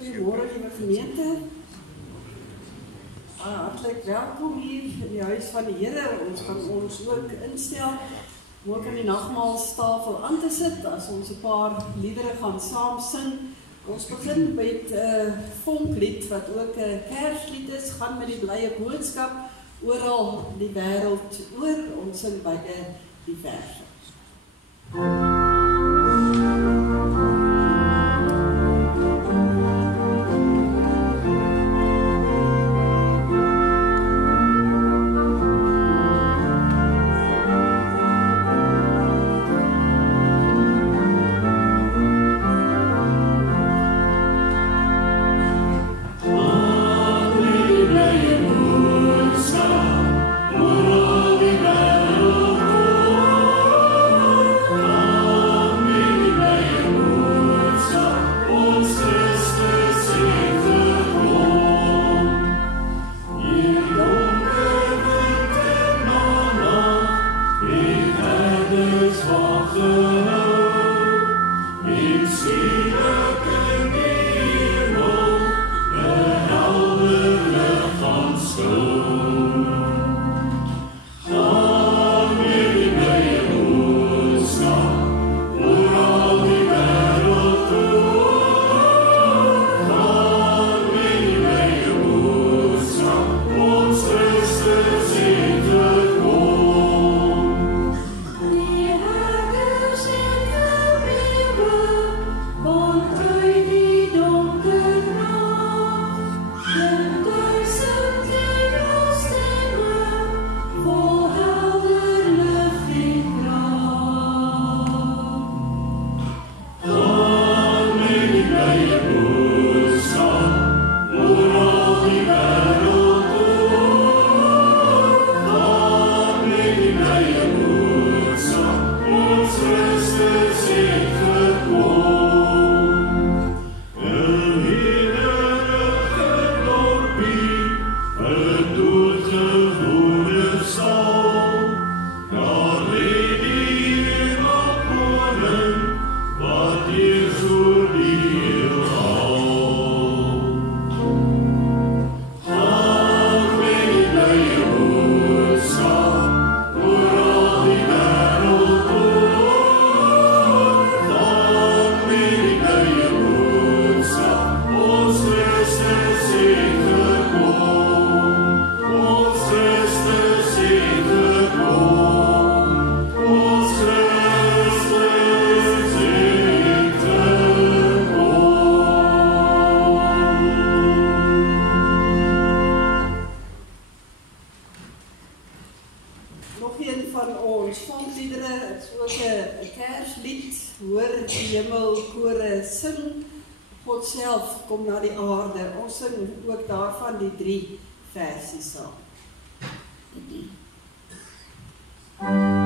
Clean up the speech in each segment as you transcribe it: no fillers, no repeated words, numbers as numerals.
Goeiemôre, liewe gemeente. Hartelijk welkom hier in die huis van die Here. Ons gaan ons ook instel om ook aan die nagmaalstafel aan te sit as ons 'n paar liedere gaan saam sing. Ons begin met 'n vonklied wat ook 'n Kerslied is, gaan met die blye boodskap oral die wêreld oor. Ons sing beide die verse. Kom na die aarde. Ons sing ook daarvan die 3 versies saam. Oh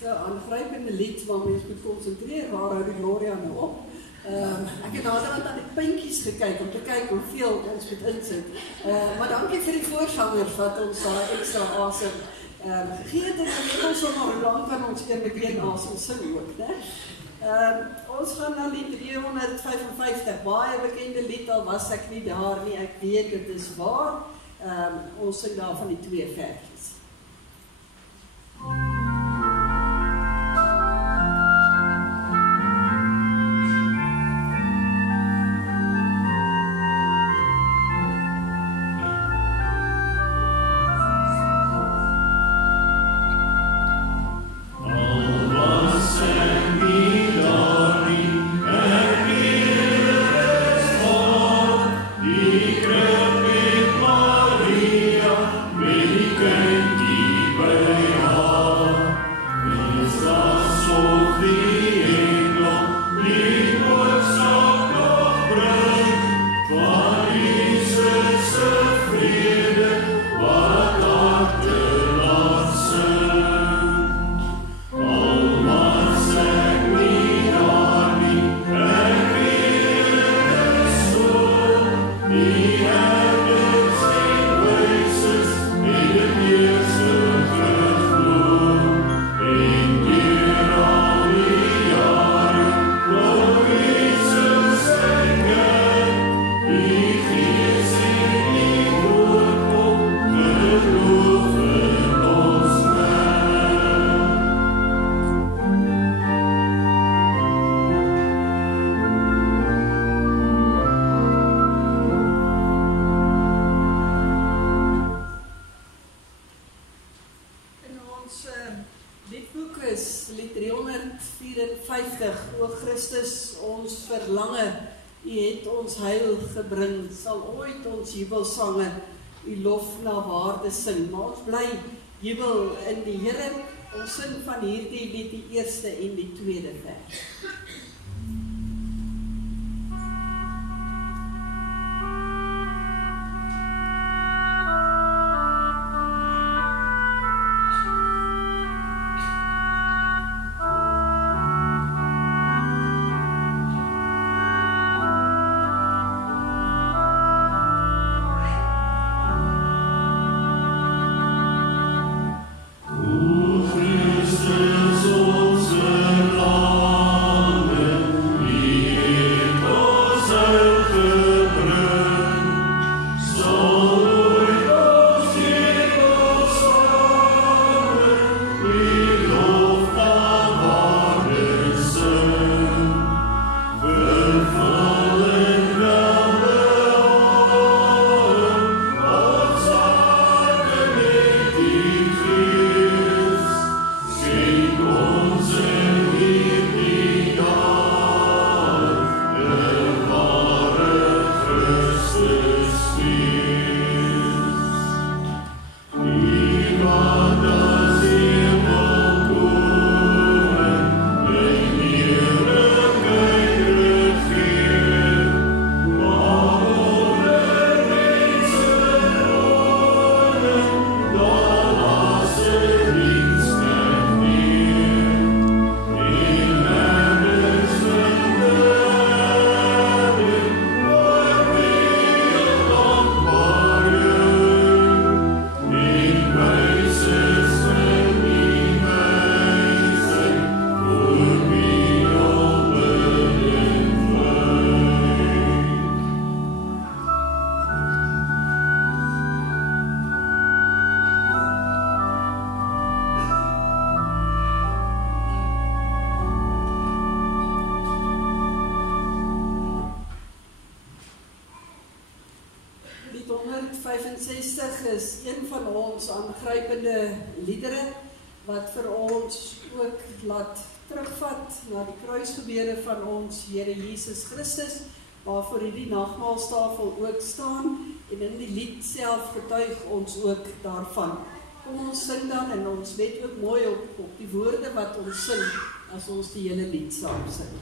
So 'n aangrypende lied waar mens moet konsentreer, waar hou die Gloria nou op? Ek het naderhand aan die puntjies gekyk om te kyk hoeveel ons moet insit. Maar dankie vir die voorgangers wat ons daai ekstra asem gegee het en dan weet ons sommer hoe lank kan ons een asem sing ook, né? Ons gaan na lied 355, baie bekende lied, al was ek nie daar nie, ek weet dit is waar. Ons sing daar van die 2 versies. Gebring, sal ooit ons jubelsange u lof na waarde sing. Maar ons bly jubel in die Here. Ons sing van hierdie lied die eerste en die tweede vers. Lied 165 is een van ons aangrypende liedere wat vir ons ook laat terugvat na die kruisgebede van ons Here Jesus Christus, waarvoor hierdie nagmaalstafel ook staan, en in die lied self getuig ons ook daarvan. Kom ons sing dan en ons let ook mooi op die woorde wat ons sing as ons die hele lied saam sing.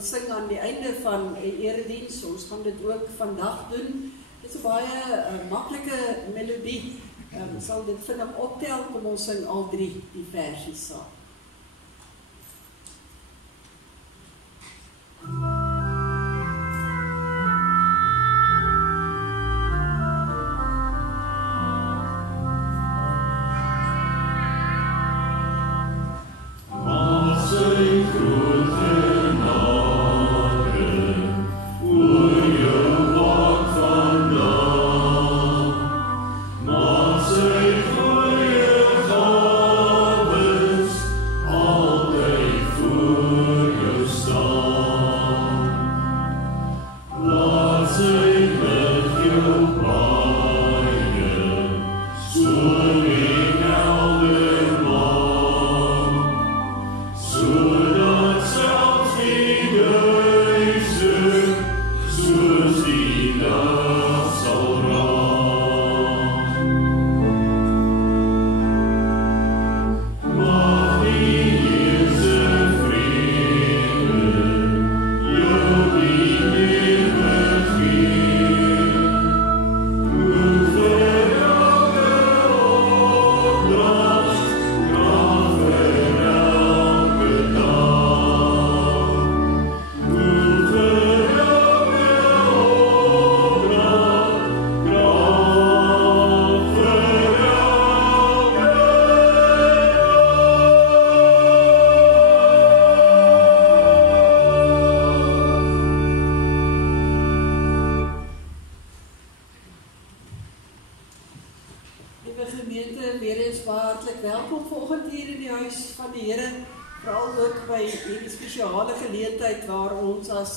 Sing aan die einde van 'n erediens. Ons gaan dit ook vandag doen. Dit is 'n baie maklike melodie. Ons sal dit vinnig optel. Kom ons sing al 3 die versies saam.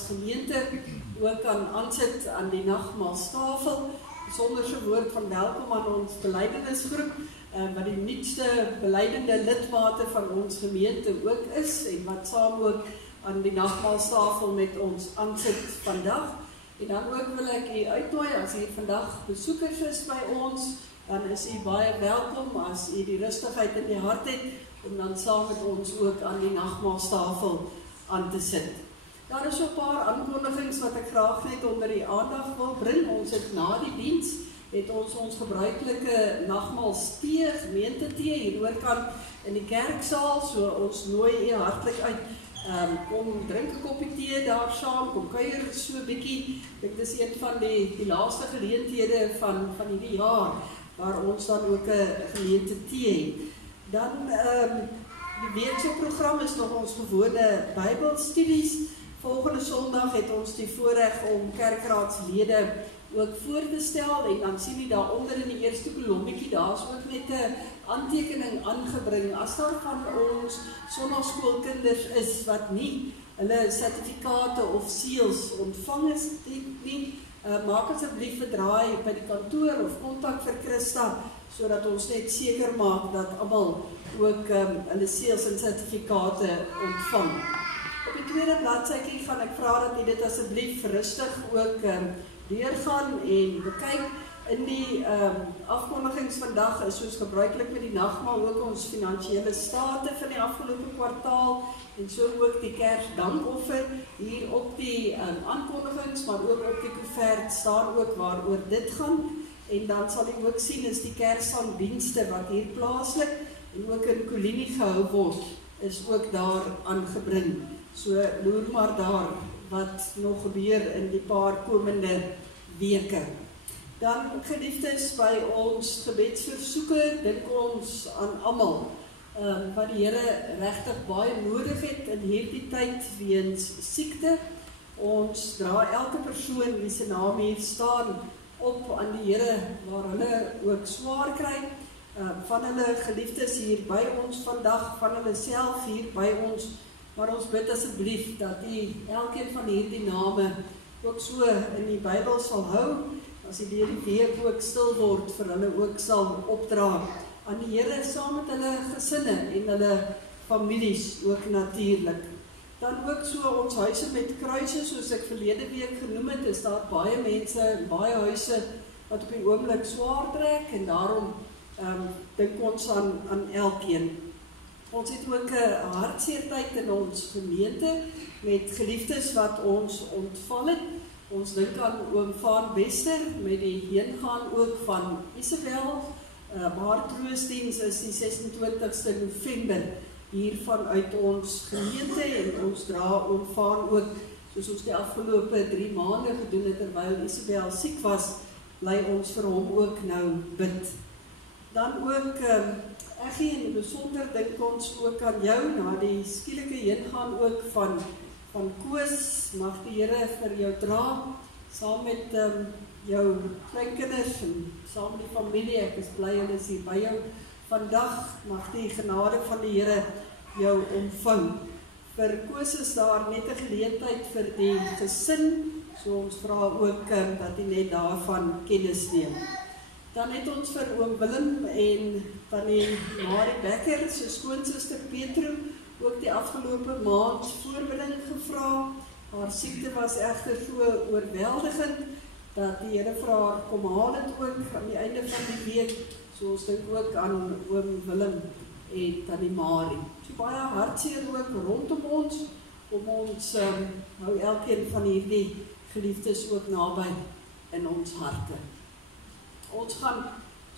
Gemeente ook kan aansit aan die nagmaalstafel. Besonderse woord van welkom aan ons belydenisgroep wat die nuutste belydende lidmate van ons gemeente ook is en wat saam ook aan die nagmaalstafel met ons aansit vandag. En dan ook wil ek u uitnooi as u vandag besoekers is by ons, dan is u baie welkom as u die rustigheid in die hart het om dan saam met ons ook aan die nagmaalstafel aan te sit. Daar is so 'n paar aankondigings wat ek graag net onder die aandag wil bring. Ons het na die diens het ons gebruikelike nagmaalstee, gemeentetee hier oorkant in die kerksaal, so ons nooi u hartlik uit. Kom drink 'n koppie tee daar saam, kom kuier so 'n bietjie. Dit is een van die laaste geleenthede van hierdie jaar waar ons dan ook 'n gemeentetee het. Dan die weekse program is nog ons gewone Bybelstudies. Volgende Sondag het ons die voorreg om kerkraadslede ook voor te stel en dan sien jy daaronder in die eerste kolommetjie, daar is ook net 'n aantekening aangebring as daar van ons sonnaarskoolkinders is wat nie hulle sertifikate of seels ontvang is nie, maak asseblief 'n draai by die kantoor of kontak vir Christa sodat ons net seker maak dat almal ook hulle seels en sertifikate ontvang. Op die tweede bladsytjie gaan ek vra dat jy dit asseblief rustig ook deurgaan en bekyk. In die afkondigings vandag is soos gebruiklik met die nagmaal ook ons finansiële state van die afgelope kwartaal en so ook die Kersdankoffer hier op die aankondigings, maar ook op die koevert staan ook waaroor dit gaan. En dan sal jy ook sien is die Kersdienste wat hier plaaslik en ook in Kolinie gehou word, is ook daar aangebring. So loer maar daar wat nog gebeur in die paar komende weke. Dan geliefdes, by ons gebedsversoeke dink ons aan almal wat die Here regtig baie nodig het in hierdie tyd weens siekte. Ons dra elke persoon wie se naam hier staan op aan die Here waar hulle ook swaar kry. Van hulle geliefdes hier by ons vandag, van hulle self hier by ons, maar ons bid asseblief dat u elkeen van hierdie name ook so in die Bybel sal hou, as die deur die week ook stil word, vir hulle ook sal opdra aan die Here saam met hulle gesinne en hulle families ook natuurlik. Dan ook so ons huise met kruise, soos ek verlede week genoem het, is daar baie mense en baie huise wat op die oomblik swaar trek en daarom dink ons aan elkeen. Ons het ook 'n hartseertyd in ons gemeente met geliefdes wat ons ontval het. Ons dink aan oom Vaan Bester met die heengaan ook van Isabel. Haar troostdiens is die 26ste November hier vanuit ons gemeente en ons dra oom Vaan ook, soos ons die afgelope 3 maande gedoen het terwyl Isabel siek was, bly ons vir hom ook nou bid. Dan ook Eggie, en besonder dink ons ook aan jou, na die skielike heengaan ook van Koos, mag die Here vir jou dra, saam met jou kleinkinders en saam met die familie. Ek is bly hulle is hier by jou vandag, mag die genade van die Here jou omvang. Vir Koos is daar net 'n geleentheid vir die gesin, so ons vra ook dat hy net daarvan kennis neem. Dan het ons vir oom Willem en tannie Marie Becker, sy skoonsister Petro, ook die afgelope maand voorbereiding gevra. Haar siekte was egter so oorweldigend dat die Here vir haar kom haal het ook aan die einde van die week. So ons dink ook aan oom Willem en tannie Marie. So baie hartseer ook rondom ons, om ons hou elkeen van hierdie geliefdes ook naby in ons harte. Ons gaan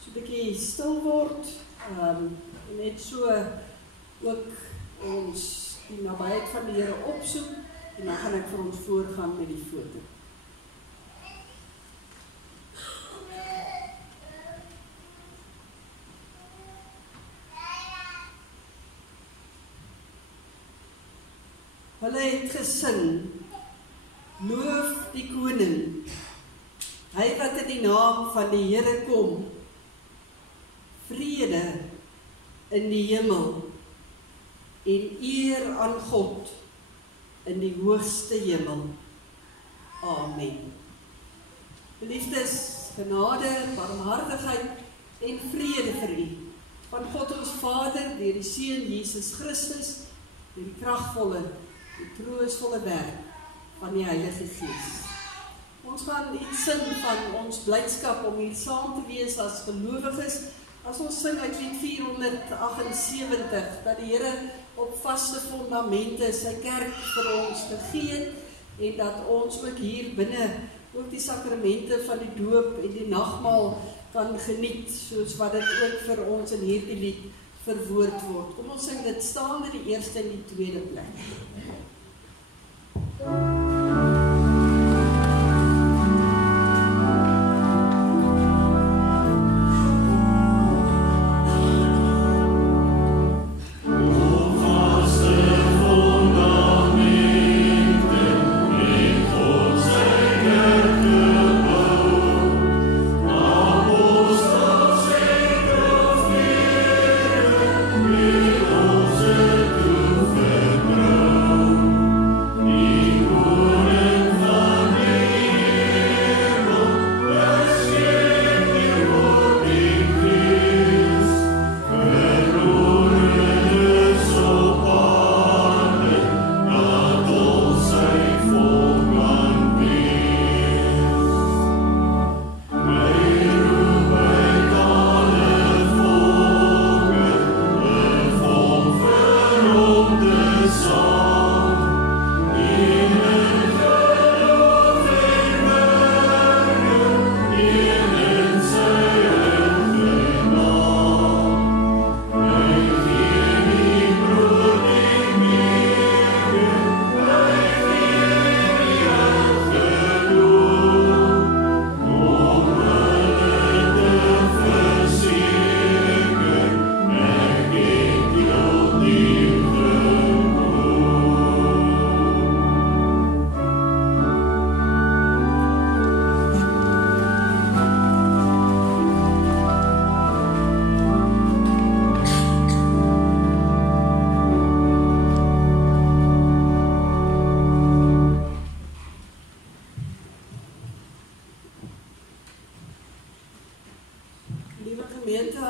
so 'n bietjie stil word, net so ook ons die nabyheid van die Here opsoek, en dan gaan ek vir ons voorgaan met die foto. Hulle het gesing, loof die koning, hy wat in die naam van die Here kom, vrede in die hemel, en eer aan God in die hoogste hemel. Amen. Geliefdes, genade, barmhartigheid en vrede vir u, van God ons Vader, deur die Seun Jesus Christus, deur die kragvolle, die troostvolle werk van die Heilige Gees. Ons gaan iets sing van ons blydskap om hier saam te wees as gelowiges, as ons sing uit lied 478, dat die Here op vaste fondamente sy kerk vir ons gegee het, en dat ons ook hier binne ook die sakramente van die doop en die nagmaal kan geniet, soos wat dit ook vir ons in hierdie lied verwoord word. Kom ons sing dit staande die eerste en die tweede plek.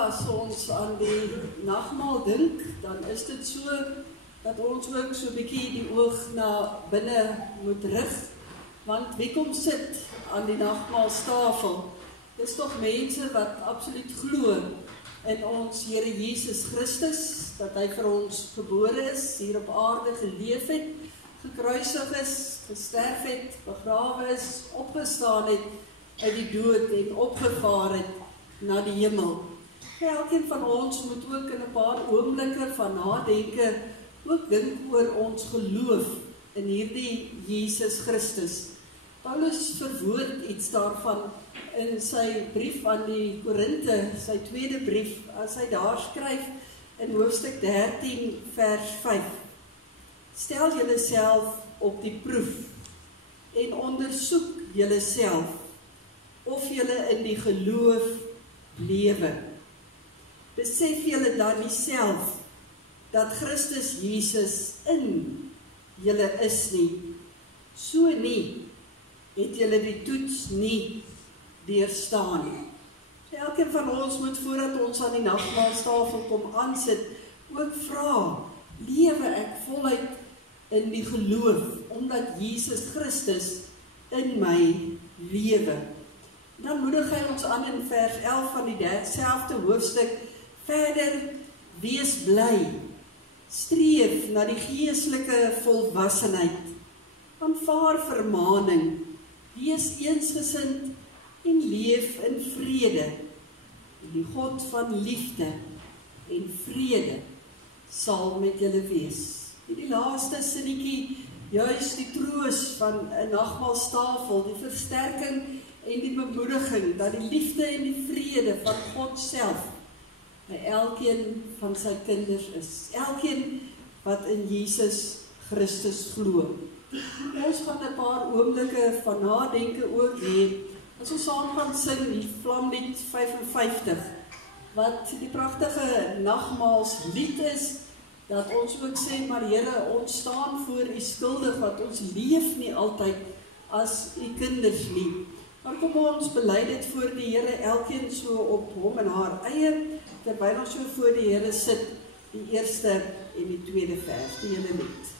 As ons aan die nagmaal dink, dan is dit so dat ons ook so 'n bietjie die oog na binne moet rig, want wie kom sit aan die nagmaalstafel? Dis tog mense wat absoluut glo in ons Here Jesus Christus, dat hy vir ons gebore is, hier op aarde geleef het, gekruisig is, gesterf het, begrawe is, opgestaan het uit die dood en opgevaar het na die hemel. Elkeen van ons moet ook in 'n paar oomblikke van nadenke ook dink oor ons geloof in hierdie Jesus Christus. Paulus verwoord iets daarvan in sy brief aan die Korinte, sy tweede brief, as hy daar skryf in hoofstuk 13 vers 5. Stel julleself op die proef en ondersoek julleself of julle in die geloof lewe. Besef julle dan nie self dat Christus Jesus in julle is nie. So nie, het julle die toets nie deurstaan nie. Elkeen van ons moet voordat ons aan die nagmaalstafel kom aansit, ook vra, lewe ek voluit in die geloof, omdat Jesus Christus in my lewe. Dan moedig hy ons aan in vers 11 van die selfde hoofstuk, verder, wees bly, streef na die geestelike volwassenheid, aanvaar vermaning, wees eensgesind en leef in vrede. Die God van liefde en vrede sal met julle wees. Die laaste sinnetjie, juis die troos van 'n nagmaalstafel, die versterking en die bemoediging dat die liefde en die vrede van God self by elkeen van sy kinders is. Elkeen wat in Jesus Christus glo. Ons gaan 'n paar oomblikke van nadenke ook hê. As ons saam gaan sing die Vlamlied 55, wat die pragtige nagmaalslied is, dat ons ook sê, maar Here, ons staan voor U skuldig, want ons leef nie altyd as U kinders nie. Maar kom ons bely dit voor die Here, elkeen so op hom en haar eie, terwyl ons so voor die Here sit, die eerste en die tweede vers, die hele lied.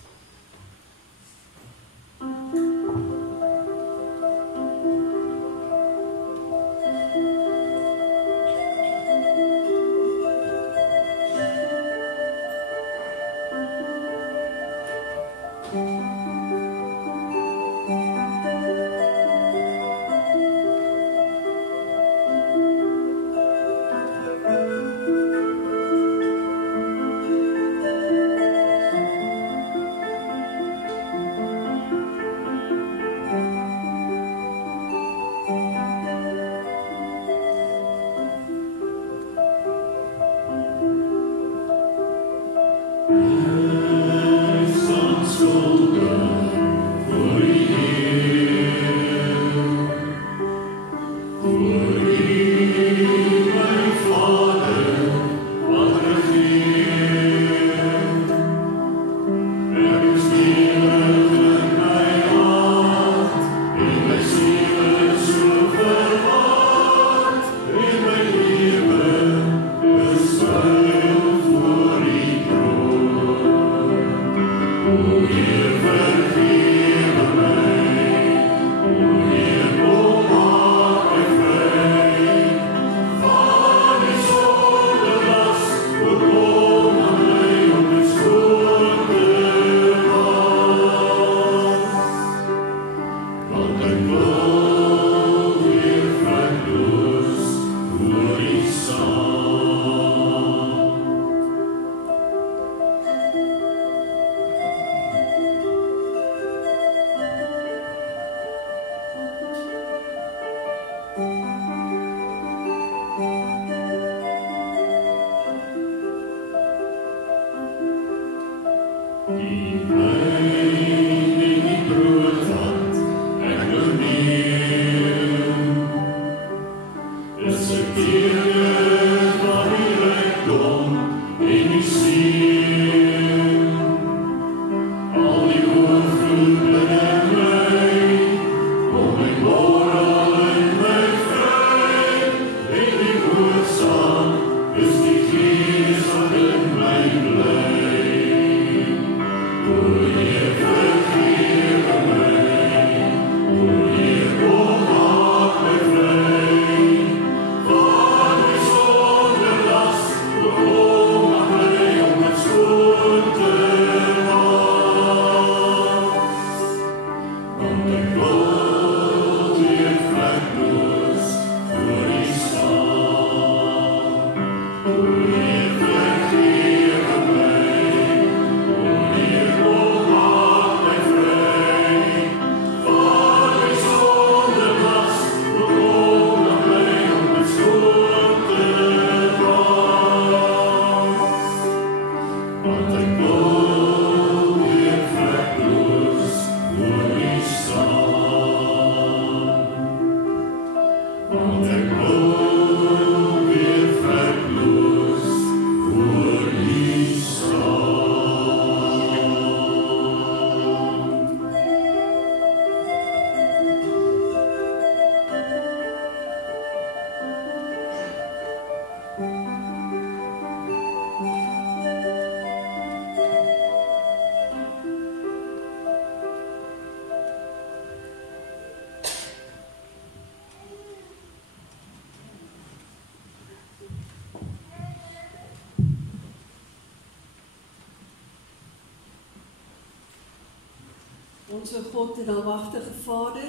Onze God en almagtige Vader,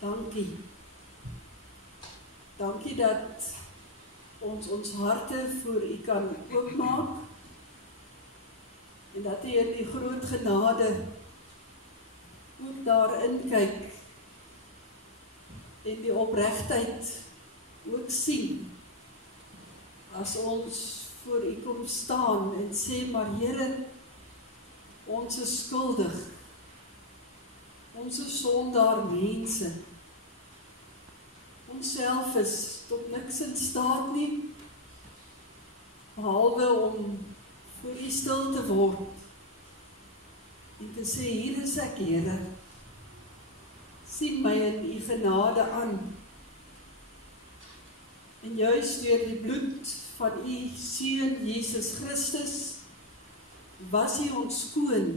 dankie. Dankie dat ons harte voor U kan oopmaak en dat U in die groot genade ook daarin kyk en die opregtheid ook sien as ons voor U kom staan en sê, maar Here, ons is skuldig, ons is sondaar mense, ons self is tot niks in staat nie, behalwe om voor U stil te word, en te sê, hier is ek, Here, sien my in U genade aan, en juist deur die bloed van U Seun Jesus Christus, was U ons skoon,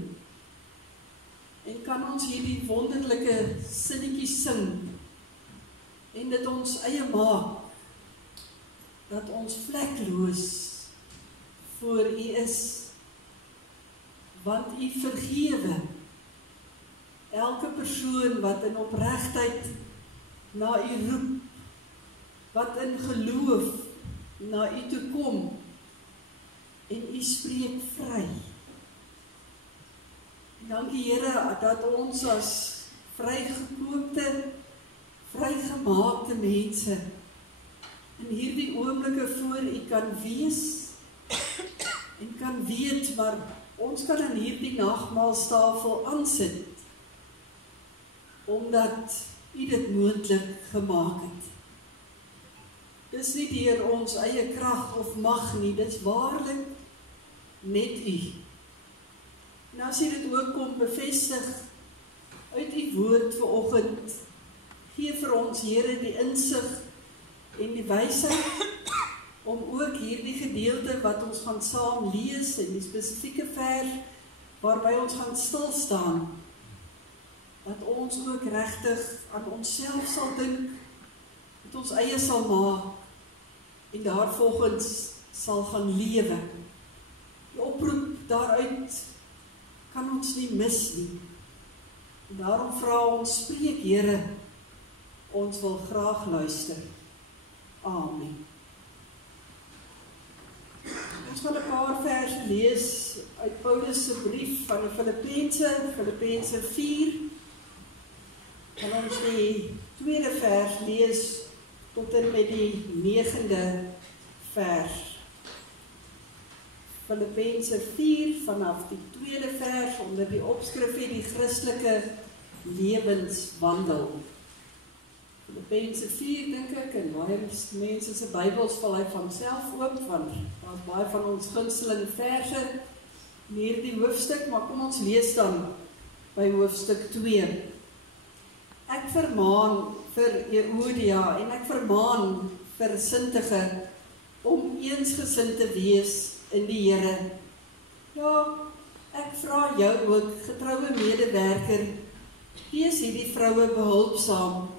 en kan ons hierdie wonderlike sinnetjies sing, en dit ons eie maak, dat ons vlekloos voor U is, want U vergewe elke persoon wat in opregtheid na U roep, wat in geloof na U toe kom, en U spreek vry. Dankie Here, dat ons as vrygekoopte, vrygemaakte mense in hierdie oomblikke voor U kan wees en kan weet, maar ons kan in hierdie nagmaalstafel aansit, omdat U dit moontlik gemaak het. Dis nie deur ons eie krag of mag nie, dis waarlik net U. En as U dit ook kom bevestig uit U woord vanoggend, gee vir ons Here die insig en die wysheid om ook hierdie gedeelte wat ons gaan saam lees en die spesifieke vers waarby ons gaan stil staan, dat ons ook regtig aan onsself sal dink, dat ons eie sal maak en daarvolgens sal gaan lewe. Die oproep daaruit kan ons nie mis nie. En daarom vra ons, spreek Here, ons wil graag luister. Amen. Ons gaan 'n paar verse lees uit Paulus se brief van die Filippense 4. En ons die tweede vers lees tot en met die 9de vers. Filippense 4 vanaf die tweede vers onder die opskrif die Christelike lewenswandel. Filippense 4 dink ek, en baie mense se Bybels val hy van self oop, want daar's baie van ons gunsteling verse in hierdie hoofstuk, maar kom ons lees dan by hoofstuk 2. Ek vermaan vir Euodia en ek vermaan vir Sintige om eensgesind te wees in die Here. Ja, ek vra jou ook, getroue medewerker, wees hierdie vroue behulpsaam.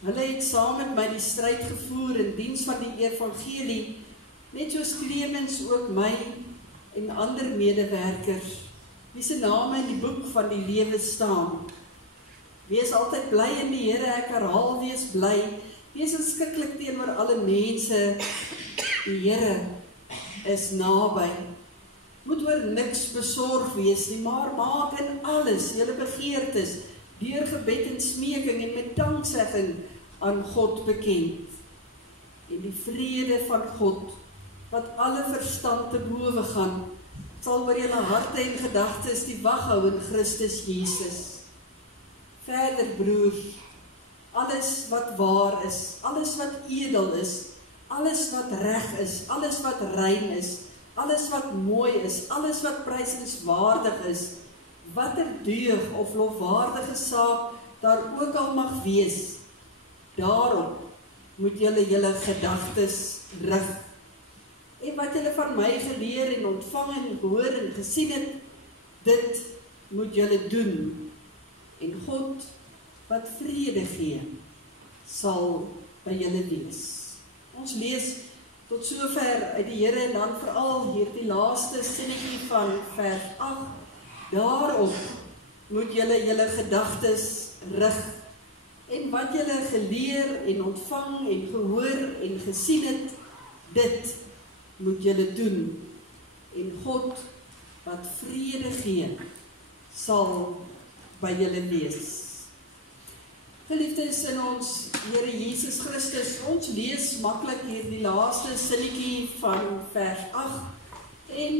Hulle het saam met my die stryd gevoer in diens van die evangelie, net soos Clemens ook my en ander medewerkers. wie se name in die boek van die lewe staan. Wees altyd bly in die Here, ek herhaal, wees bly. Wees inskikkelik teenoor alle mense. Die Here is naby. Moet oor niks besorg wees nie, maar maak in alles julle begeertes deur gebed en smeking en met danksegging aan God bekend. En die vrede van God, wat alle verstand te bowe gaan, sal oor julle harte en gedagtes die wag hou in Christus Jesus. Verder, broers, alles wat waar is, alles wat edel is, alles wat reg is, alles wat rein is, alles wat mooi is, alles wat prysenswaardig is, watter deug of lofwaardige saak daar ook al mag wees, daarop moet julle gedagtes rig. En wat julle van my geleer en ontvang en gehoor en gesien het, dit moet julle doen. En God, wat vrede gee, sal by julle wees. Ons lees tot sover uit die Here en dan veral hier die laaste sinnetjie van vers 8. Daarop moet julle gedagtes rig. En wat julle geleer en ontvang en gehoor en gesien het, dit moet julle doen. En God, wat vrede gee, sal by julle wees. Geliefdes in ons Here Jesus Christus, ons lees maklik hier die laaste sinnetjie van vers 8 en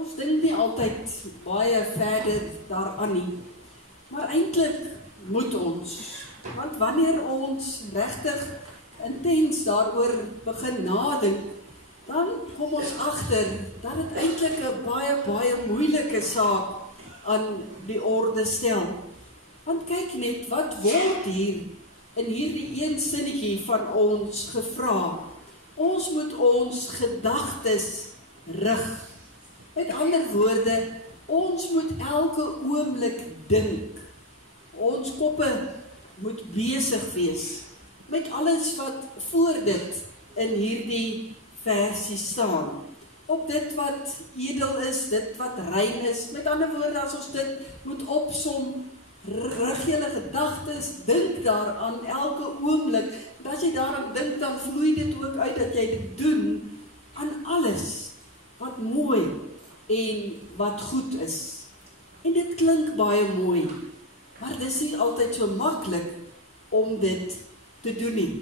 ons dink nie altyd baie verder daaraan nie. Maar eintlik moet ons, want wanneer ons regtig intens daaroor begin nadink, dan kom ons agter dat dit eintlik 'n baie moeilike saak aan die orde stel. Want kyk net, wat word hier in hierdie een sinnetjie van ons gevra? Ons moet ons gedagtes rig. Met ander woorde, ons moet elke oomblik dink. Ons koppe moet besig wees met alles wat voor dit in hierdie versie staan. Op dit wat edel is, dit wat rein is. Met ander woorde, as ons dit moet opsom, rig julle gedagtes, dink daaraan elke oomblik. En as jy daaraan dink, dan vloei dit ook uit dat jy dit doen aan alles wat mooi en wat goed is. En dit klink baie mooi, maar dit is nie altyd so maklik om dit te doen nie.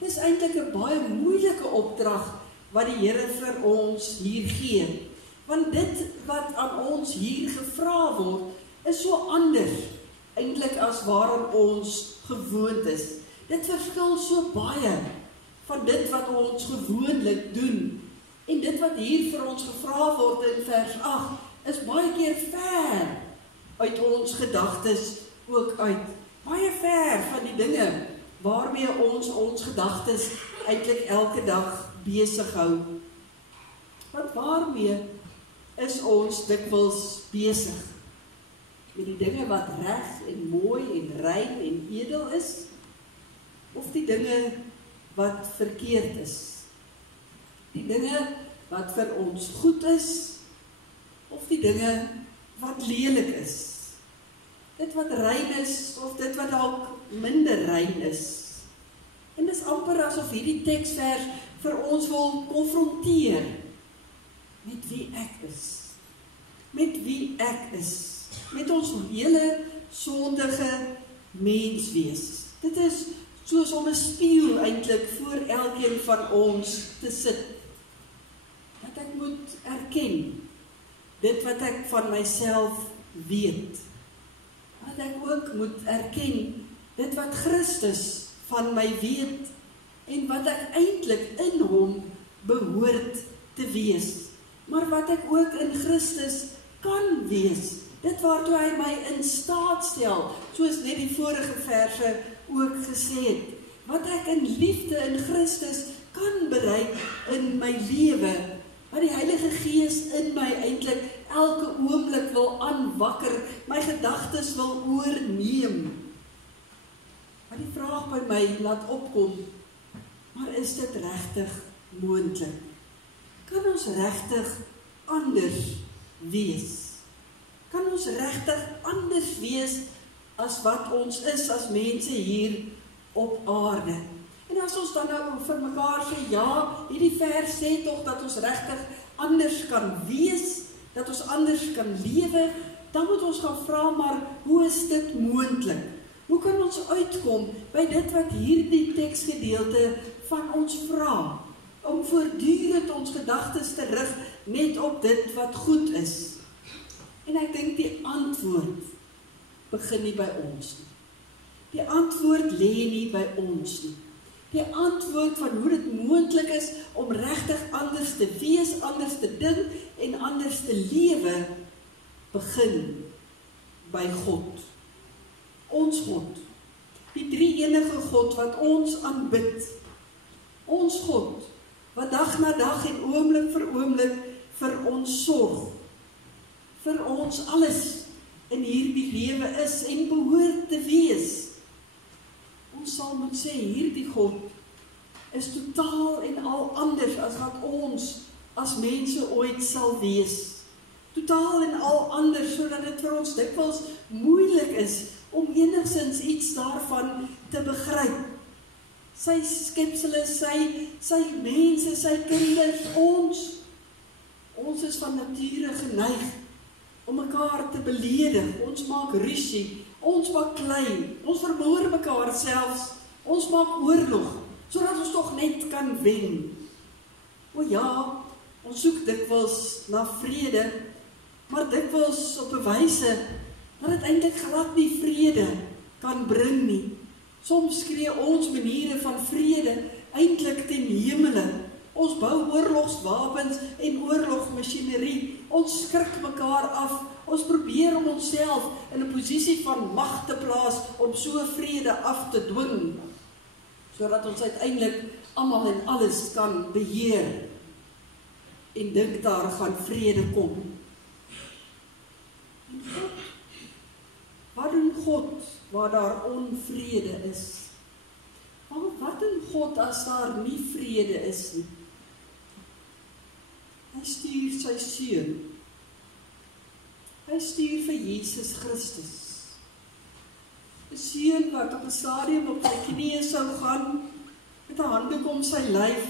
Dit is eintlik 'n baie moeilike opdrag wat die Here vir ons hier gee. Want dit wat aan ons hier gevra word, is so anders eintlik as waaraan ons gewoond is. Dit verskil so baie van dit wat ons gewoonlik doen. En dit wat hier vir ons gevra word in vers 8, is baie keer ver uit ons gedagtes ook uit. Baie ver van die dinge waarmee ons gedagtes eintlik elke dag besig hou. Want waarmee is ons dikwels besig? Met die dinge wat reg en mooi en rein en edel is? Of die dinge wat verkeerd is? Die dinge wat vir ons goed is? Of die dinge wat lelik is? Dit wat rein is, of dit wat dalk minder rein is? En dis amper asof hierdie teksvers vir ons wil konfronteer met wie ek is. Met wie ek is. Met ons hele sondige menswees. Dit is soos om 'n spieël eintlik voor elkeen van ons te sit. Dat ek moet erken dit wat ek van myself weet. Dat ek ook moet erken dit wat Christus van my weet en wat ek eintlik in hom behoort te wees. Maar wat ek ook in Christus kan wees. Dit waartoe hy my in staat stel, soos net die vorige verse ook gesê het. Wat ek in liefde in Christus kan bereik in my lewe, wat die Heilige Gees in my eintlik elke oomblik wil aanwakker, my gedagtes wil oorneem. Wat die vraag by my laat opkom, maar is dit regtig moontlik? Kan ons regtig anders wees? kan ons regtig anders wees as wat ons is as mense hier op aarde. En as ons dan nou vir mekaar sê, ja, hierdie vers sê tog dat ons regtig anders kan wees, dat ons anders kan lewe, dan moet ons gaan vra, maar hoe is dit moontlik? Hoe kan ons uitkom by dit wat hierdie teksgedeelte van ons vra, om voortdurend ons gedagtes te rig net op dit wat goed is? En ek dink die antwoord begin nie by ons nie. Die antwoord lê nie by ons nie. Die antwoord van hoe dit moontlik is om regtig anders te wees, anders te dink en anders te lewe, begin by God. Ons God. Die drie enige God wat ons aanbid. Ons God, wat dag na dag en oomblik vir oomblik vir ons sorg. Vir ons alles in hierdie lewe is en behoort te wees. Ons sal moet sê, hierdie God is totaal en al anders as wat ons as mense ooit sal wees. Totaal en al anders, sodat dit vir ons dikwels moeilik is om enigsins iets daarvan te begryp. Sy skepsele, sy mense, sy kinders, ons is van nature geneig om mekaar te beledig. Ons maak rusie, ons maak klein, ons vermoor mekaar selfs, ons maak oorlog, sodat ons tog net kan wen. O ja, ons soek dikwels na vrede, maar dikwels op 'n wyse dat dit eintlik glad nie vrede kan bring nie. Soms skree ons maniere van vrede eintlik ten hemele. Ons bou oorlogswapens en oorlogmasjinerie. Ons skrik mekaar af. Ons probeer om onsself in 'n posisie van mag te plaas om so vrede af te dwing, sodat ons uiteindelik almal en alles kan beheer en dink daar gaan vrede kom. En God, wat doen God waar daar onvrede is? Wat doen God as daar nie vrede is nie? Hy stuur sy seun. Hy stuur vir Jesus Christus. 'n Seun wat op 'n stadium op sy knieë sou gaan, met 'n handdoek om sy lyf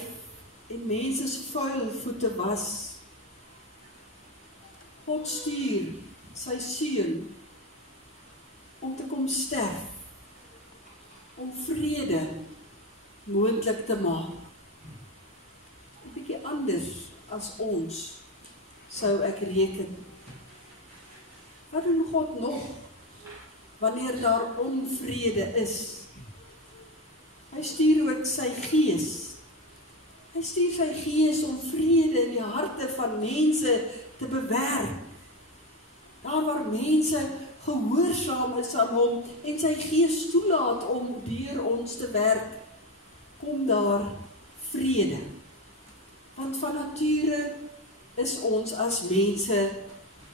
en mense se vuil voete was. God stuur sy seun om te kom sterf, om vrede moontlik te maak. 'n Bietjie anders as ons, sou ek reken. Wat doen God nog wanneer daar onvrede is? Hy stuur ook sy gees. Hy stuur sy gees om vrede in die harte van mense te bewerk. Daar waar mense gehoorsaam is aan hom en sy gees toelaat om deur ons te werk, kom daar vrede. Want van nature is ons as mense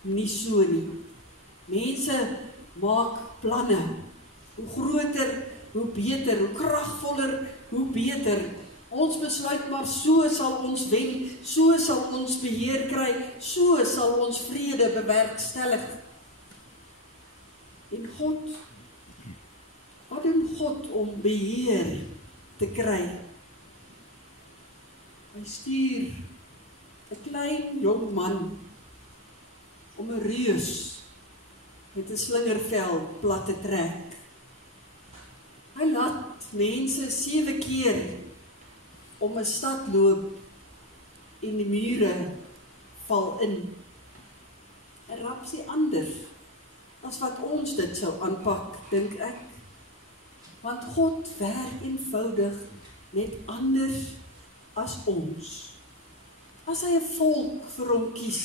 nie so nie. Mense maak planne. Hoe groter, hoe beter, hoe kragvoller, hoe beter. Ons besluit maar so sal ons wen, so sal ons beheer kry, so sal ons vrede bewerkstellig. En God, wat doen God om beheer te kry? Hy stuur 'n klein jong man om 'n reus met 'n slingervel plat te trek. Hy laat mense 7 keer om 'n stad loop en die mure val in. 'n Rapsie anders as wat ons dit sou aanpak, dink ek. Want God werk eenvoudig net anders as ons. As hy 'n volk vir hom kies,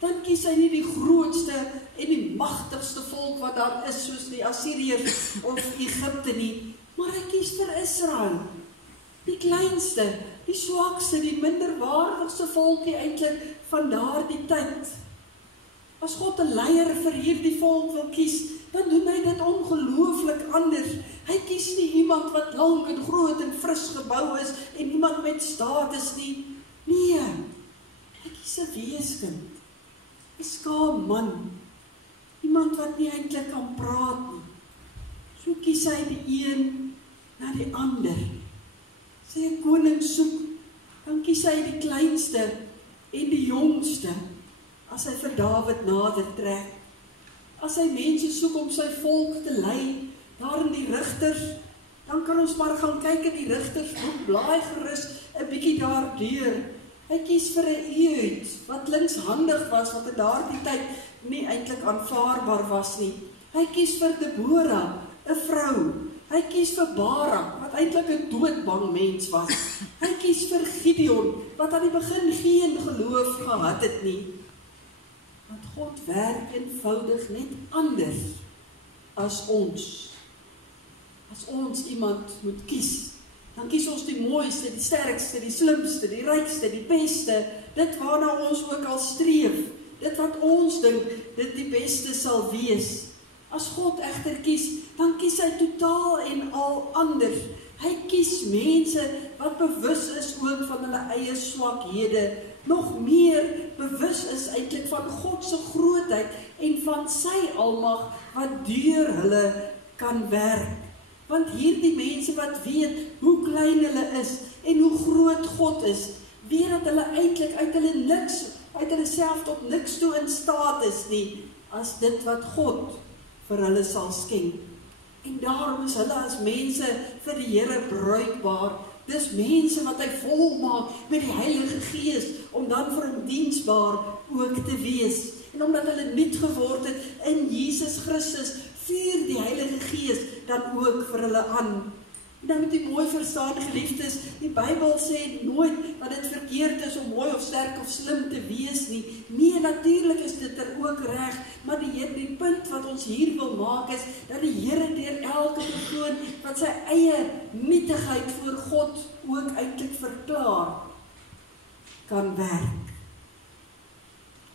dan kies hy nie die grootste en die magtigste volk wat daar is, soos die Assiriërs of Egipte nie, maar hy kies vir Israel. Die kleinste, die swakste, die minderwaardigste volkie eintlik van daardie tyd. As God 'n leier vir hierdie volk wil kies, dan doen hy dit ongelooflik anders. Hy kies nie iemand wat lank en groot en fris gebou is en iemand met status nie. Nee, hy kies 'n weeskind, 'n skaam man, Iemand wat nie eintlik kan praat nie. So kies hy die een na die ander. As hy 'n koning soek, dan kies hy die kleinste en die jongste, as hy vir Dawid nader trek. As hy mense soek om sy volk te lei, daar in die Rigters, dan kan ons maar gaan kyk in die Rigtersboek, blaai gerus 'n bietjie daardeur. Hy kies vir 'n Ehud, wat linkshandig was, wat in daardie tyd nie eintlik aanvaarbaar was nie. Hy kies vir Deborah, 'n vrou. Hy kies vir Barak, wat eintlik 'n doodbang mens was. Hy kies vir Gideon, wat aan die begin geen geloof gehad het nie. Want God werk eenvoudig net anders as ons. As ons iemand moet kies, dan kies ons die mooiste, die sterkste, die slimste, die rykste, die beste, dit waarna ons ook al streef, dit wat ons dink dit die beste sal wees. As God egter kies, dan kies hy totaal en al anders. Hy kies mense wat bewus is ook van hulle eie swakhede, nog meer bewus is eintlik van God se grootheid en van sy almag wat deur hulle kan werk. Want hierdie mense wat weet hoe klein hulle is en hoe groot God is, weet dat hulle eintlik uit hulle self tot niks toe in staat is nie, as dit wat God vir hulle sal skenk. En daarom is hulle as mense vir die Here bruikbaar. Dis mense wat hy volmaak met die Heilige Gees, om dan vir hom diensbaar ook te wees. En omdat hulle nuut geword het in Jesus Christus, vuur die Heilige Gees dan ook vir hulle aan. En dan moet jy mooi verstaan, geliefdes, die Bybel sê nooit dat dit verkeerd is om mooi of sterk of slim te wees nie. Nee, natuurlik is dit ook reg, maar die punt wat ons hier wil maak is, dat die Here deur elke persoon wat sy eie nietigheid voor God ook eintlik verklaar, kan werk.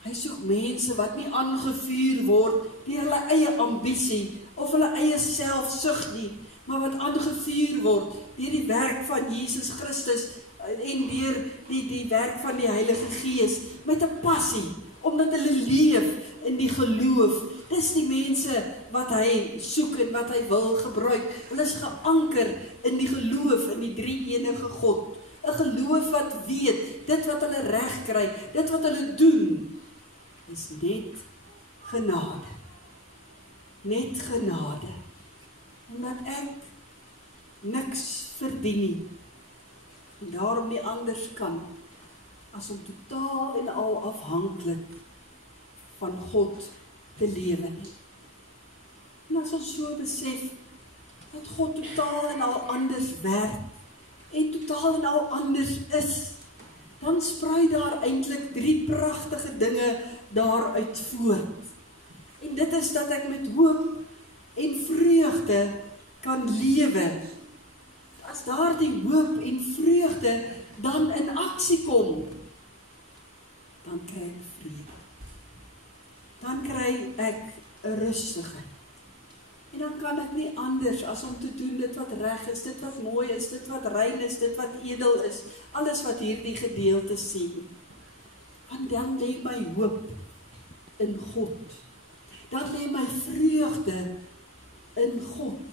Hy soek mense wat nie aangevuur word deur hulle eie ambisie of hulle eie selfsug nie, maar wat aangevuur word deur die werk van Jesus Christus en deur die werk van die Heilige Gees, met 'n passie, omdat hulle leef in die geloof. Dis die mense wat hy soek en wat hy wil gebruik. Hulle is geanker in die geloof in die drie-enige God. 'n Geloof wat weet, dit wat hulle reg kry, dit wat hulle doen, is net genade. Net genade. Omdat ek niks verdien nie. En daarom nie anders kan, as om totaal en al afhanklik van God te lewe nie. En as ons so besef, dat God totaal en al anders werk, en totaal en al anders is, dan spruit daar eintlik 3 pragtige dinge daaruit voort. En dit is dat ek met hoop en vreugde kan lewe. As daar die hoop en vreugde dan in aksie kom, dan kry ek vrede. Dan kry ek 'n rustigheid. En dan kan ek nie anders as om te doen dit wat reg is, dit wat mooi is, dit wat rein is, dit wat edel is, alles wat hierdie gedeelte sien. Want dan lê my hoop in God. Dan lê my vreugde in God.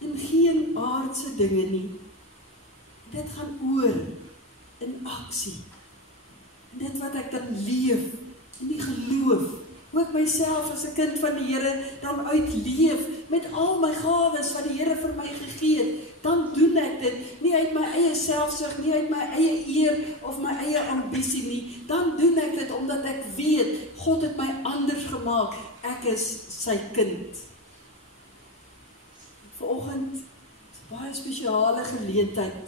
En geen aardse dinge nie. Dit gaan oor in aksie. En dit wat ek dan leef, in die geloof, ook myself as 'n kind van die Here dan uitleef, met al my gawes wat die Here vir my gegee het, dan doen ek dit, nie uit my eie selfsug, nie uit my eie eer, of my eie ambisie nie, dan doen ek dit, omdat ek weet, God het my anders gemaak, ek is sy kind. Vanoggend, baie spesiale geleentheid,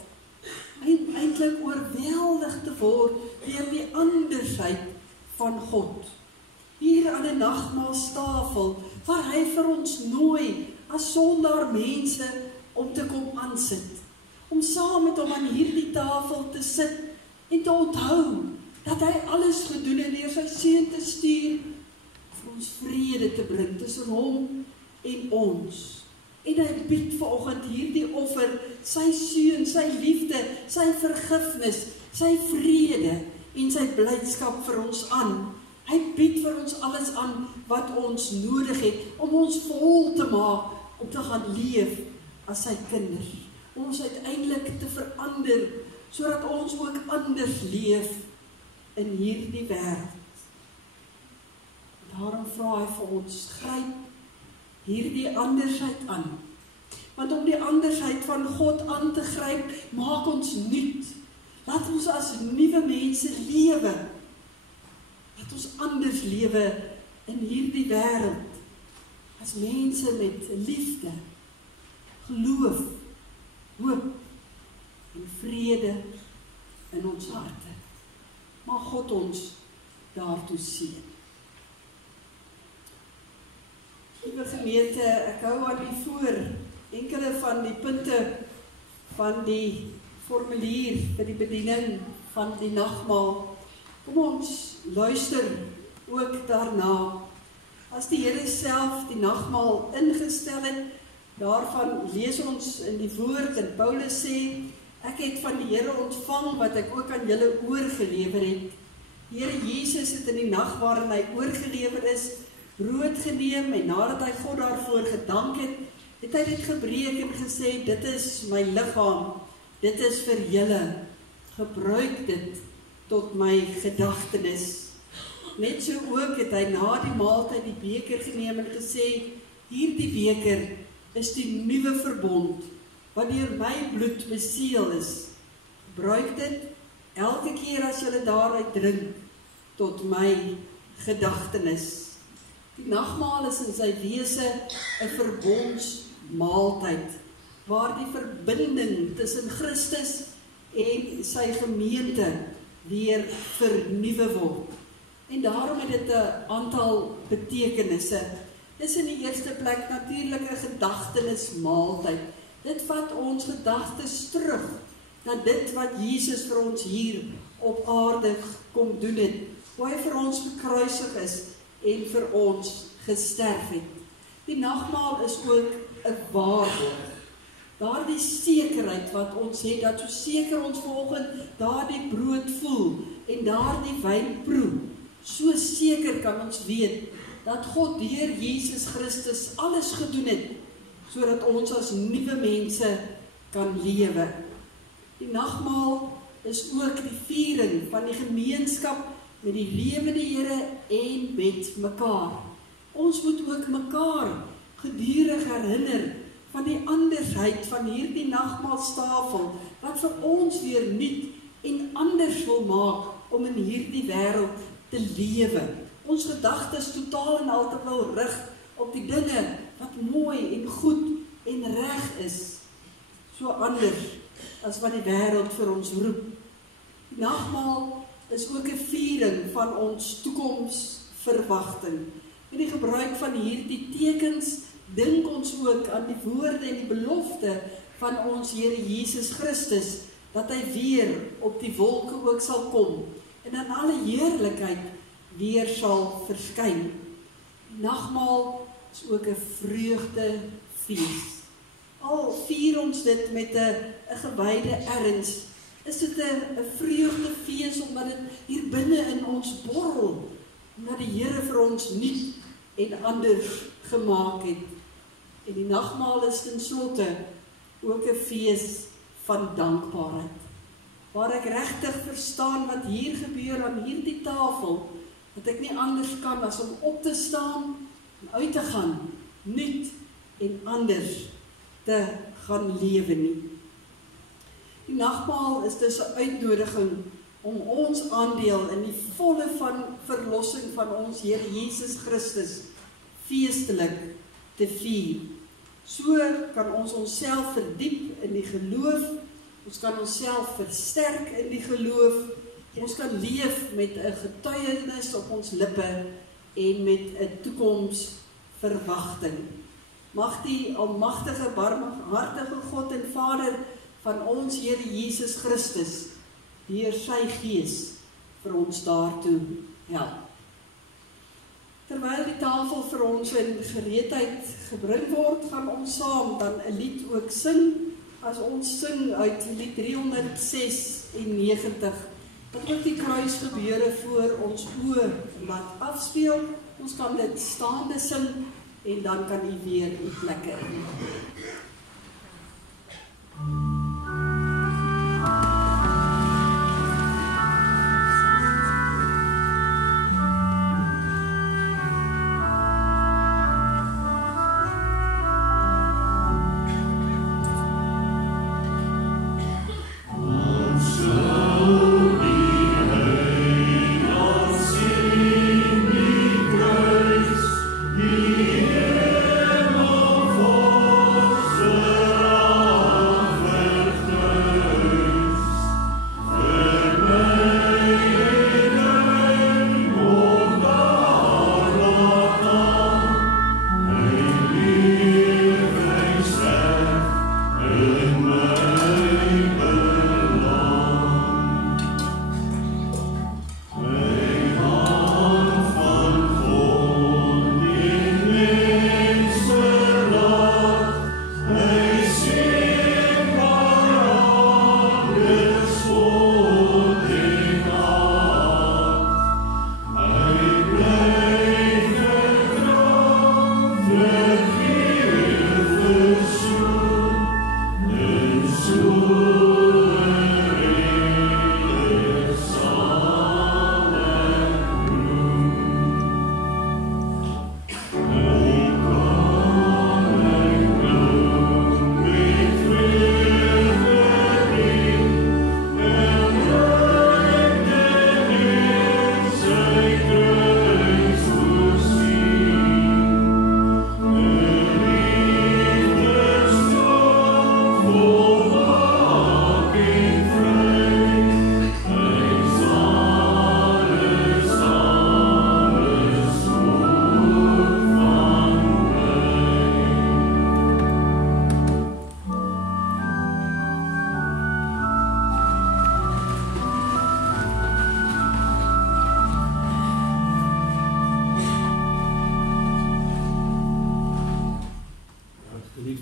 eintlik oorweldig te word deur die andersheid van God. Hier aan 'n nagmaalstafel, waar hy vir ons nooi as sondaar mense om te kom aansit, om saam met hom aan hierdie tafel te sit en te onthou dat hy alles gedoen het deur sy seun te stuur vir ons vrede te bring tussen hom en ons. En hy bied vanoggend hierdie offer, sy seun, sy liefde, sy vergifnis, sy vrede en sy blydskap vir ons aan. Hy bied vir ons alles aan wat ons nodig het, om ons vol te maak, om te gaan leef as sy kinders. Om ons uiteindelik te verander, sodat ons ook anders leef in hierdie wêreld. Daarom vra hy vir ons, gryp hierdie andersheid aan. Want om die andersheid van God aan te gryp, maak ons nuut. Laat ons as nuwe mense lewe. Laat ons anders lewe in hierdie wêreld. As mense met liefde, geloof, hoop en vrede in ons harte. Mag God ons daartoe seën. Liewe gemeente, ek hou aan die voor enkele van die punte van die formulier vir die bediening van die nagmaal. Kom ons luister ook daarna. As die Here self die nagmaal ingestel het, daarvan lees ons in die woord en Paulus sê, ek het van die Here ontvang wat ek ook aan julle oorgelewer het. Die Here Jesus het in die nag waarin hy oorgelewer is, brood geneem en nadat hy God daarvoor gedank het, het hy dit gebreek en gesê, dit is my liggaam, dit is vir julle, gebruik dit tot my gedagtenis. Net so ook het hy na die maaltyd die beker geneem en gesê, hierdie beker is die nuwe verbond, wat deur my bloed beseël is. Gebruik dit elke keer as julle daaruit drink, tot my gedagtenis. Die nagmaal is in sy wese 'n verbondsmaaltyd, waar die verbinding tussen Christus en sy gemeente weer vernuwe word. En daarom het dit 'n aantal betekenisse. Dis in die eerste plek natuurlik 'n gedagtenismaaltyd. Dit vat ons gedagtes terug na dit wat Jesus vir ons hier op aarde kom doen het, hoe hy vir ons gekruisig is en vir ons gesterf het. Die nagmaal is ook 'n waarborg. Daardie sekerheid wat ons het, dat so seker ons vanoggend daardie brood voel en daardie wyn proe, so seker kan ons weet dat God deur Jesus Christus alles gedoen het, sodat ons as nuwe mense kan lewe. Die nagmaal is ook die viering van die gemeenskap met die lewende Here en met mekaar. Ons moet ook mekaar gedurig herinner van die andersheid van hierdie nagmaalstafel, wat vir ons weer nuut en anders wil maak om in hierdie wêreld te lewe. Ons gedagtes totaal en altemal rig op die dinge wat mooi en goed en reg is. So anders as wat die wêreld vir ons roep. Die nagmaal is ook 'n viering van ons toekomsverwagting. In die gebruik van hierdie tekens dink ons ook aan die woorde en die belofte van ons Here Jesus Christus, dat hy weer op die wolke ook sal kom en in alle heerlikheid weer sal verskyn. Die nagmaal is ook 'n vreugdefees. Al vier ons dit met 'n gewyde erns, is dit 'n vreugdefees omdat dit hier binne in ons borrel, omdat die Here vir ons nuut en anders gemaak het. En die nagmaal is ten slotte ook 'n fees van dankbaarheid, waar ek regtig verstaan wat hier gebeur aan hierdie tafel, dat ek nie anders kan as om op te staan en uit te gaan, nuut en anders te gaan lewe nie. Die nagmaal is dus 'n uitnodiging om ons aandeel in die volle van verlossing van ons Here Jesus Christus feestelik te vier. So kan ons onsself verdiep in die geloof, ons kan onsself versterk in die geloof, ons kan leef met 'n getuienis op ons lippe en met 'n toekomsverwagting. Mag die almagtige, barmhartige God en Vader van ons Here Jesus Christus deur sy Gees vir ons daartoe help. Terwyl die tafel vir ons in gereedheid gebring word, gaan ons saam dan 'n lied ook sing, as ons sing uit lied 396, wat ook die kruisgebeure voor ons oë laat afspeel. Ons kan dit staande sing en dan kan u weer u plekke in.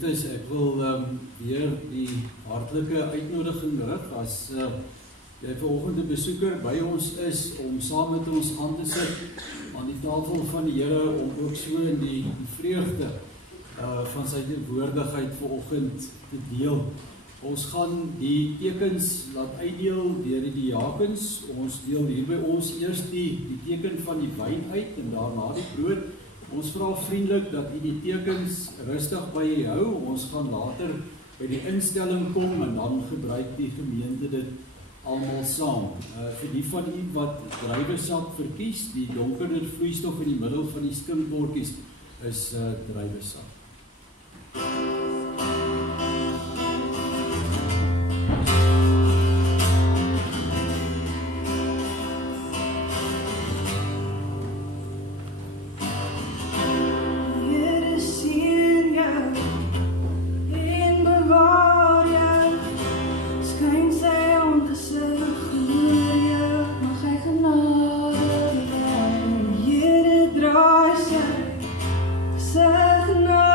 Ek wil weer die hartlike uitnodiging rig as jy vanoggend 'n besoeker by ons is om saam met ons aan te sit aan die tafel van die Here om ook so in die vreugde van sy teenwoordigheid vanoggend te deel. Ons gaan die tekens laat uitdeel deur die diakens. Ons deel hier by ons eers die teken van die wyn uit en daarna die brood. Ons vra vriendelik dat u die tekens rustig by u hou. Ons gaan later by die instelling kom en dan gebruik die gemeente dit almal saam. Vir die van u wat druiwesap verkies, die donkerder vloeistof in die middel van die skinkbordjies is druiwesap. Say no.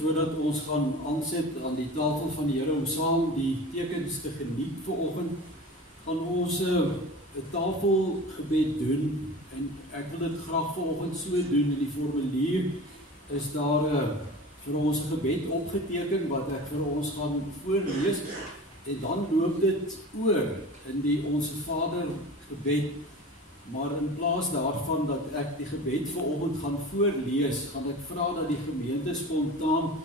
voordat ons gaan aansit aan die tafel van die Here om saam die tekens te geniet vanoggend, gaan ons 'n tafelgebed doen en ek wil dit graag vanoggend so doen. In die formulier is daar vir ons gebed opgeteken wat ek vir ons gaan voorlees en dan loop dit oor in die Onse Vader gebed. Maar in plaas daarvan dat ek die gebed vanoggend gaan voorlees, gaan ek vra dat die gemeente spontaan,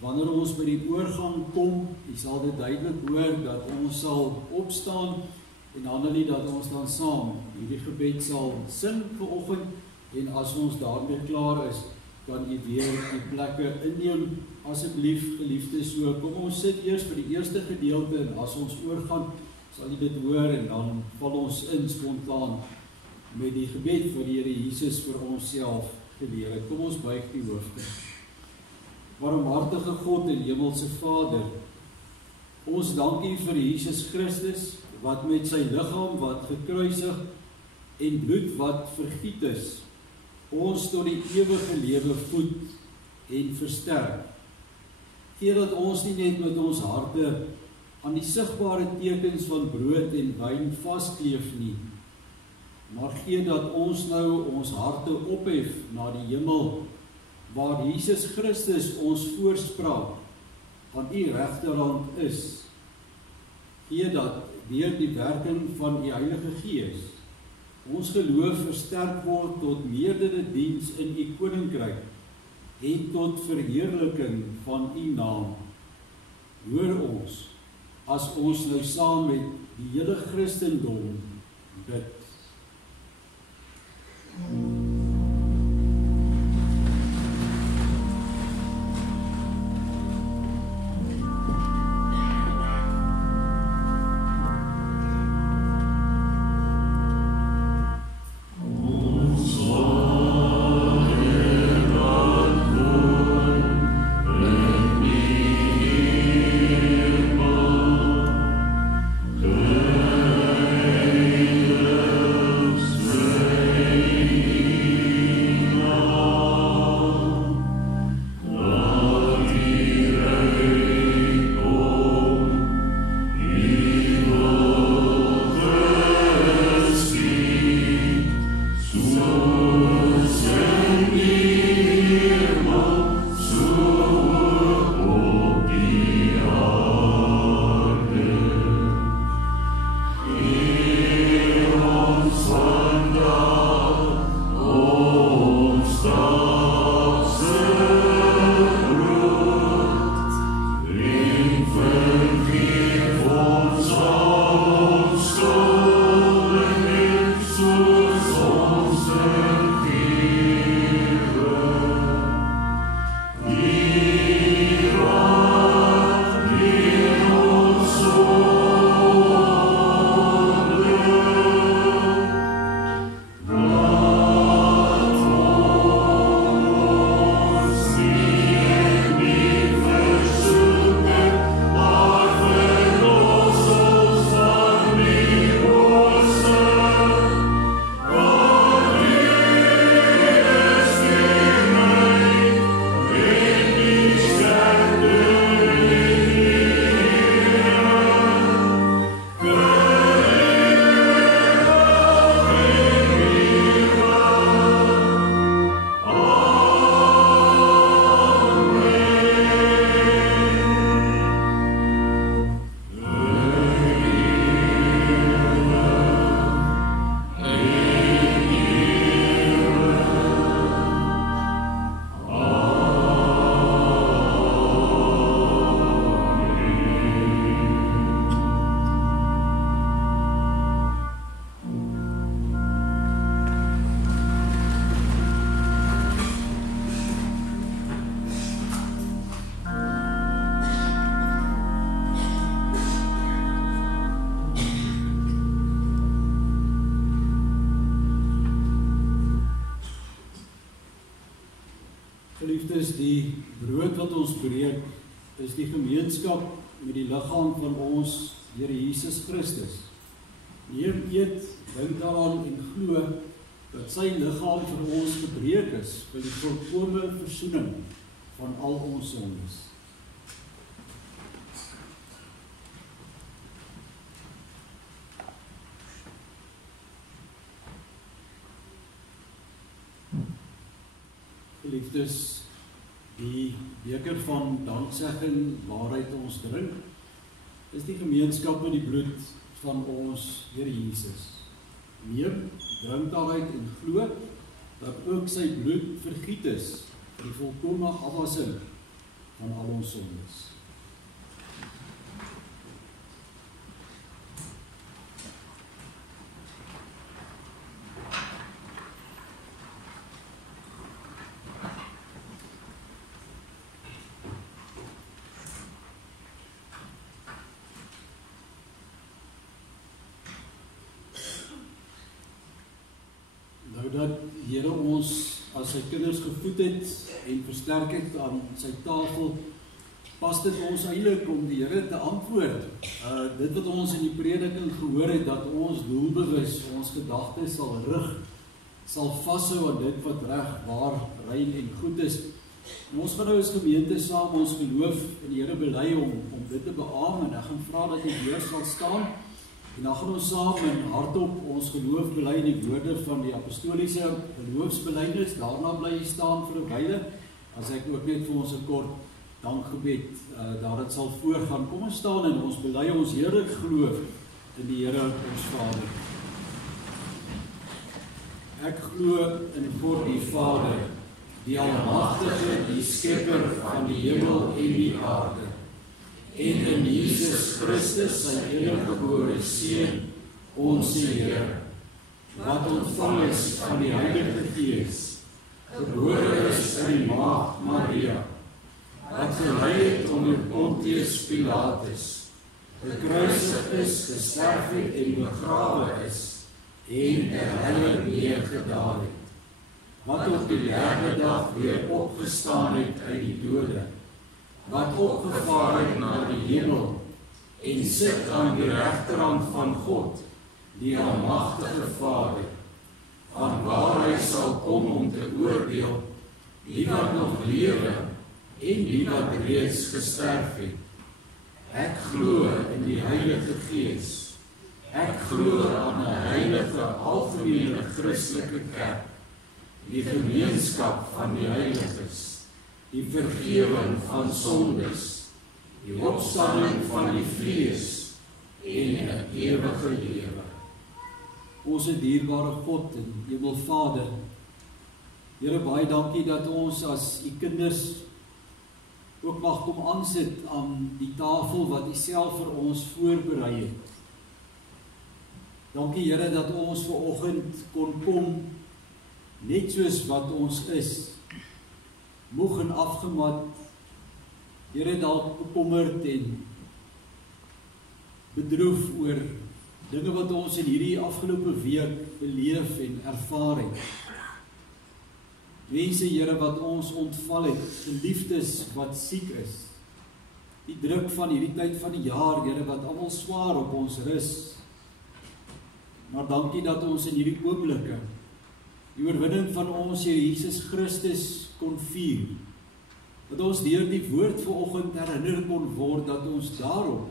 wanneer ons by die oorgang kom, jy sal dit duidelik hoor dat ons sal opstaan en Annelie dat ons dan saam hierdie gebed sal sing vanoggend en as ons daarmee klaar is, kan jy weer die plekke inneem, asseblief geliefdes. So kom ons sit eers vir die eerste gedeelte en as ons oorgaan, sal jy dit hoor en dan val ons in spontaan met die gebed vir die Here Jesus vir onsself geleer het. Kom ons buig die hoofde. Barmhartige God en hemelse Vader, ons dankie vir Jesus Christus, wat met sy liggaam wat gekruisig en bloed wat vergiet is, ons tot die ewige lewe voed en versterk. Gee dat ons nie net met ons harte aan die sigbare tekens van brood en wyn vaskleef nie, maar gee dat ons nou ons harte ophef na die hemel, waar Jesus Christus ons voorspraak aan u regterhand is. Gee dat deur die werking van u Heilige Gees ons geloof versterk word tot meerdere diens in u koninkryk en tot verheerliking van u naam. Hoor ons as ons nou saam met die hele Christendom bid. Geliefdes, die brood wat ons breek, is die gemeenskap met die liggaam van ons Here Jesus Christus. Neem, eet, dink daaraan en glo dat sy liggaam vir ons gebreek is vir die volkome versoening van al ons sondes. Geliefdes, die beker van danksegging waaruit ons drink, is die gemeenskap met die bloed van ons Here Jesus. Neem, drink daaruit en glo dat ook sy bloed vergiet is vir die volkome afwassing van al ons sondes. Dat Here ons as sy kinders gevoed het en versterk het aan sy tafel, pas dit ons eintlik om die Here te antwoord. Dit wat ons in die prediking gehoor het, dat ons doelbewus ons gedagtes sal rig, sal vashou aan dit wat reg, waar, rein en goed is. En ons gaan nou as gemeente saam ons geloof in die Here bely om dit te beamoen. En ek gaan vra dat die Heer sal staan. En dan gaan ons saam in hardop ons geloof bely in die woorde van die apostoliese geloofsbelijdenis. Daarna bly jy staan vir 'n wyle, as ek ook net vir ons 'n kort dankgebed daar dit sal voorgaan. Kom ons staan en ons bely ons heerlik geloof in die Here ons Vader. Ek glo in God die Vader, die Almagtige, die Skepper van die hemel en die aarde, en in Jesus Christus, sy eniggebore Seun, ons Here, wat ontvang is van die Heilige Gees, gebore is in die Maagd Maria, wat gelei het onder Pontius Pilatus, gekruisig is, gesterf het en begrawe is, en ter helle neergedaal het, wat op die derde dag weer opgestaan het uit die dode, wat opgevaar het na die hemel, en sit aan die regterhand van God, die Almagtige Vader, van waar hy sal kom om te oordeel, die wat nog lewe, en die wat reeds gesterf het. Ek glo in die Heilige Gees, ek glo aan 'n heilige, algemene Christelike kerk, die gemeenskap van die heiliges, die vergewing van sondes, die opstanding van die vlees en 'n ewige lewe. Ons dierbare God en Hemelvader, Here, baie dankie dat ons as u kinders ook mag kom aansit aan die tafel wat u self vir ons voorberei het. Dankie Here dat ons vanoggend kon kom net soos wat ons is, moeg en afgemat, Here, dalk bekommerd en bedroef oor dinge wat ons in hierdie afgelope week beleef en ervaar het. Mense, Here, wat ons ontval het, geliefdes wat siek is, die druk van hierdie tyd van die jaar, Here, wat almal swaar op ons rus. Maar dankie dat ons in hierdie oomblikke die oorwinning van ons Here Jesus Christus kon vier. Dat ons deur die woord vanoggend herinner kon word dat ons daarop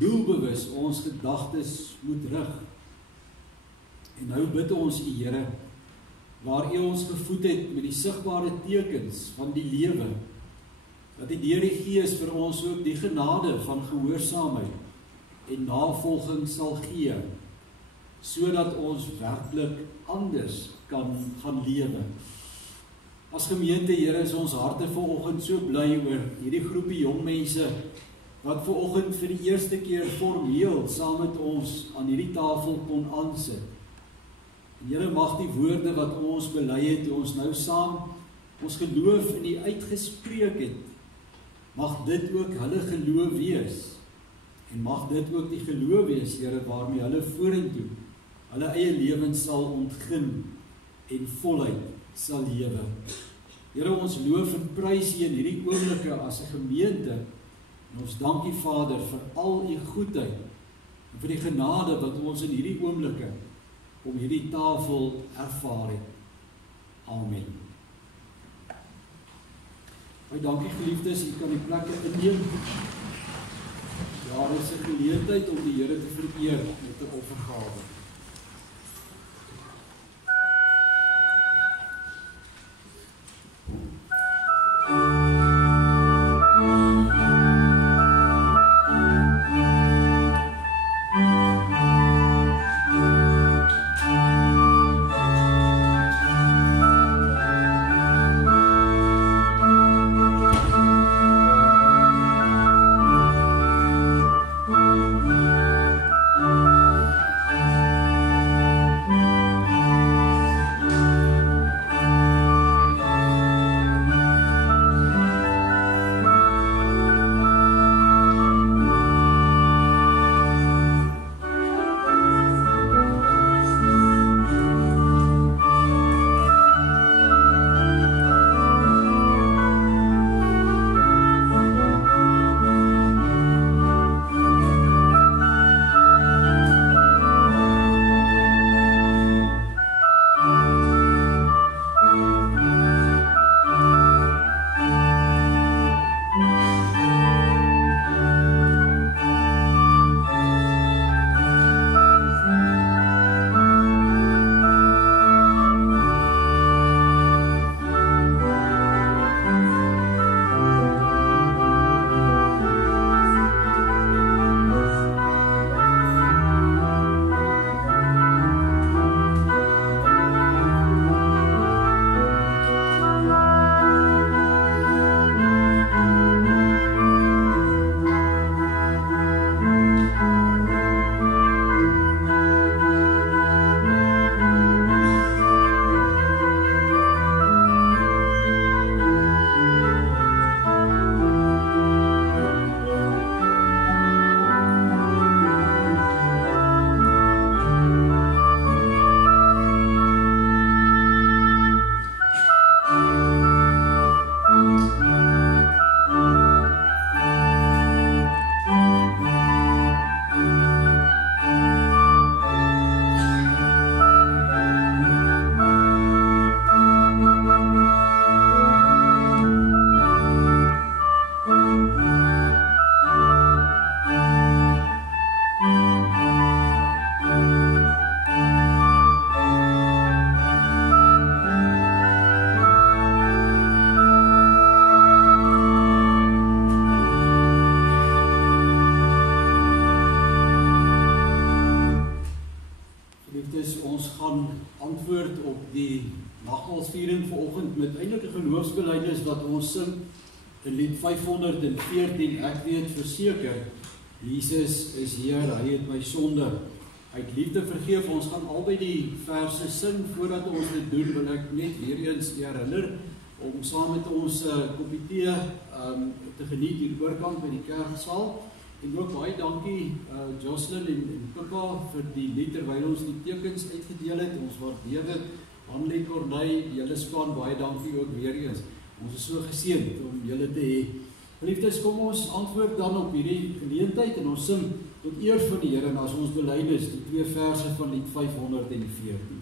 doelbewus ons gedagtes moet rig. En nou bid ons u Here, waar u ons gevoed het met die sigbare tekens van die lewe, dat u deur die Gees vir ons ook die genade van gehoorsaamheid en navolging sal gee, sodat ons werklik anders kan gaan lewe. As gemeente, Here, is ons harte vanoggend so bly oor hierdie groepie jong mense wat vanoggend vir die eerste keer formeel saam met ons aan hierdie tafel kon aansit. En Here, mag die woorde wat ons bely het, toe ons nou saam ons geloof in u uitgespreek het, mag dit ook hulle geloof wees. En mag dit ook die geloof wees, Here, waarmee hulle vorentoe hulle eie lewens sal ontgin en voluit sal lewe. Here, ons loof en prys u in hierdie oomblikke as 'n gemeente, en ons dank u Vader vir al u goedheid en vir die genade wat ons in hierdie oomblikke om hierdie tafel ervaar het. Amen. Baie dankie geliefdes, u kan die plekke inneem. Daar is 'n geleentheid om die Here te vereer met 'n offergawe. Ons gaan antwoord op die nagmaalsviering vanoggend met eintlik 'n geloofsbelijdenis wat ons sing in lied 514. Ek weet verseker, Jesus is Heer, hy het my sonde uit liefde vergeef. Ons gaan albei die verse sing. Voordat ons dit doen, wil ek net weer eens herinner om saam met ons koppie tee te geniet hier oorkant by die kerksaal. En ook baie dankie Jocelyn en Pippa vir die lied terwyl ons die tekens uitgedeel het. Ons waardeer dit. Hanlie Corneille, julle span, baie dankie ook weer eens. Ons is so geseënd om julle te hê. Geliefdes, kom ons antwoord dan op hierdie geleentheid en ons sing tot eer van die Here en as ons belydenis die 2 verse van lied 514.